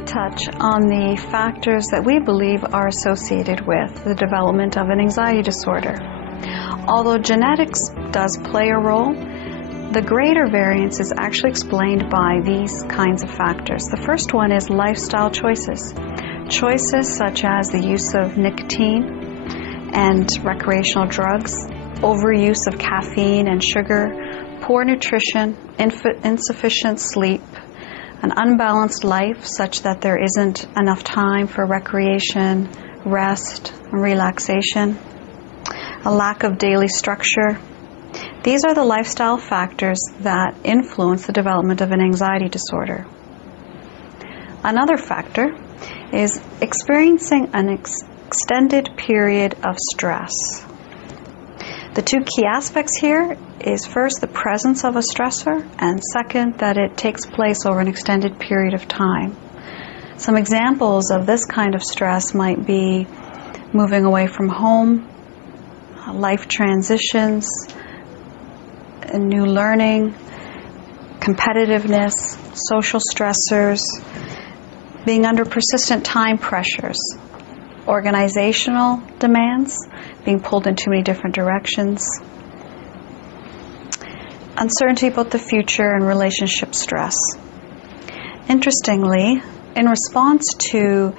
me touch on the factors that we believe are associated with the development of an anxiety disorder. Although genetics does play a role, the greater variance is actually explained by these kinds of factors. The first one is lifestyle choices. Choices such as the use of nicotine and recreational drugs, overuse of caffeine and sugar, poor nutrition, insufficient sleep, an unbalanced life such that there isn't enough time for recreation, rest, and relaxation, a lack of daily structure. These are the lifestyle factors that influence the development of an anxiety disorder. Another factor is experiencing an extended period of stress. The two key aspects here is first the presence of a stressor, and second that it takes place over an extended period of time. Some examples of this kind of stress might be moving away from home, life transitions, new learning, competitiveness, social stressors, being under persistent time pressures, organizational demands, being pulled in too many different directions, uncertainty about the future, and relationship stress. Interestingly, in response to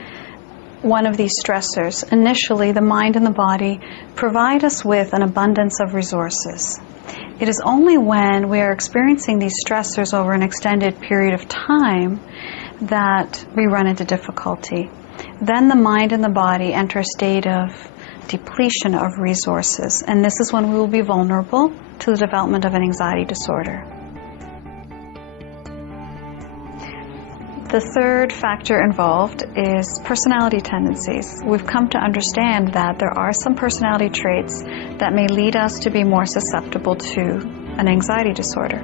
one of these stressors, initially the mind and the body provide us with an abundance of resources. It is only when we are experiencing these stressors over an extended period of time that we run into difficulty. Then the mind and the body enter a state of depletion of resources, and this is when we will be vulnerable to the development of an anxiety disorder. The third factor involved is personality tendencies. We've come to understand that there are some personality traits that may lead us to be more susceptible to an anxiety disorder.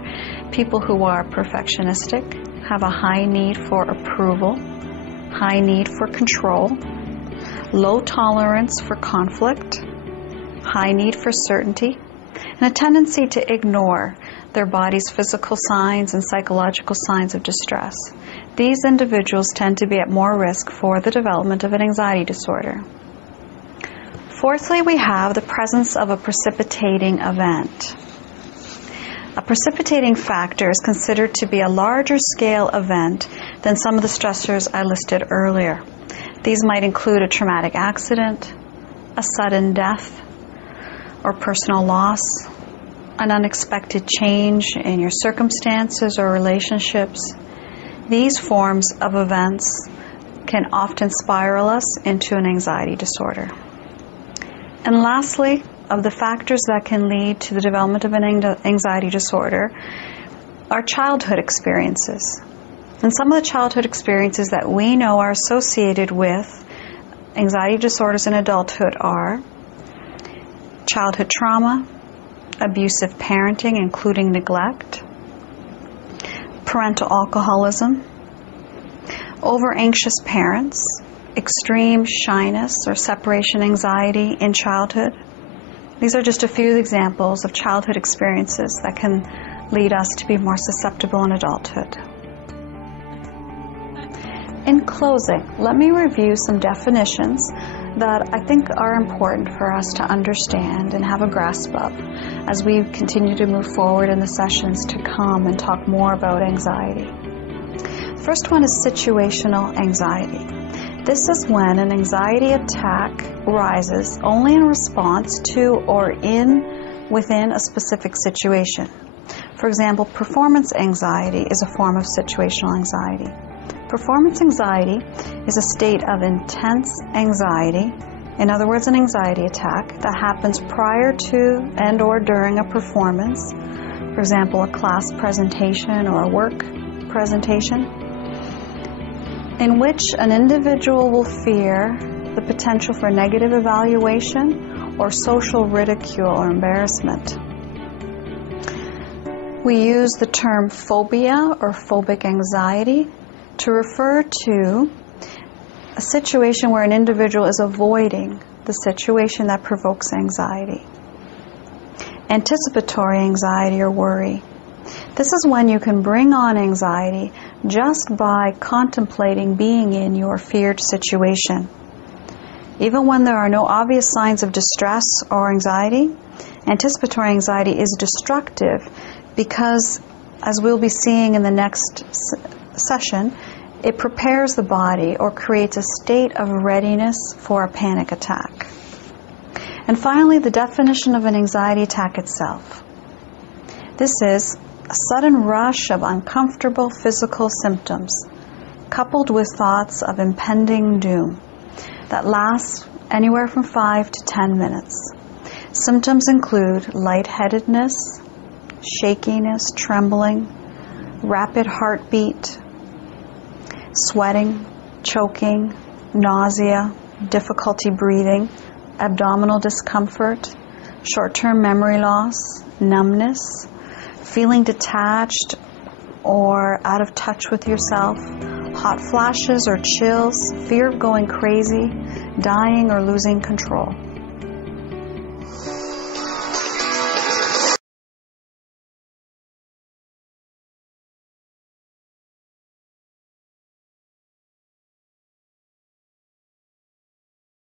People who are perfectionistic, have a high need for approval, high need for control, low tolerance for conflict, high need for certainty, and a tendency to ignore their body's physical signs and psychological signs of distress. These individuals tend to be at more risk for the development of an anxiety disorder. Fourthly, we have the presence of a precipitating event. A precipitating factor is considered to be a larger scale event than some of the stressors I listed earlier. These might include a traumatic accident, a sudden death or personal loss, an unexpected change in your circumstances or relationships. These forms of events can often spiral us into an anxiety disorder. And lastly, of the factors that can lead to the development of an anxiety disorder are childhood experiences. And some of the childhood experiences that we know are associated with anxiety disorders in adulthood are childhood trauma, abusive parenting, including neglect, parental alcoholism, over-anxious parents, extreme shyness or separation anxiety in childhood. These are just a few examples of childhood experiences that can lead us to be more susceptible in adulthood. In closing, let me review some definitions that I think are important for us to understand and have a grasp of as we continue to move forward in the sessions to come and talk more about anxiety. The first one is situational anxiety. This is when an anxiety attack rises only in response to or within a specific situation. For example, performance anxiety is a form of situational anxiety. Performance anxiety is a state of intense anxiety, in other words, an anxiety attack that happens prior to and or during a performance, for example, a class presentation or a work presentation, in which an individual will fear the potential for negative evaluation or social ridicule or embarrassment. We use the term phobia or phobic anxiety to refer to a situation where an individual is avoiding the situation that provokes anxiety. Anticipatory anxiety or worry. This is when you can bring on anxiety just by contemplating being in your feared situation. Even when there are no obvious signs of distress or anxiety, anticipatory anxiety is destructive because, as we'll be seeing in the next session, it prepares the body or creates a state of readiness for a panic attack. And finally, the definition of an anxiety attack itself. This is a sudden rush of uncomfortable physical symptoms, coupled with thoughts of impending doom, that lasts anywhere from 5 to 10 minutes. Symptoms include lightheadedness, shakiness, trembling, rapid heartbeat, sweating, choking, nausea, difficulty breathing, abdominal discomfort, short-term memory loss, numbness, feeling detached or out of touch with yourself, hot flashes or chills, fear of going crazy, dying or losing control.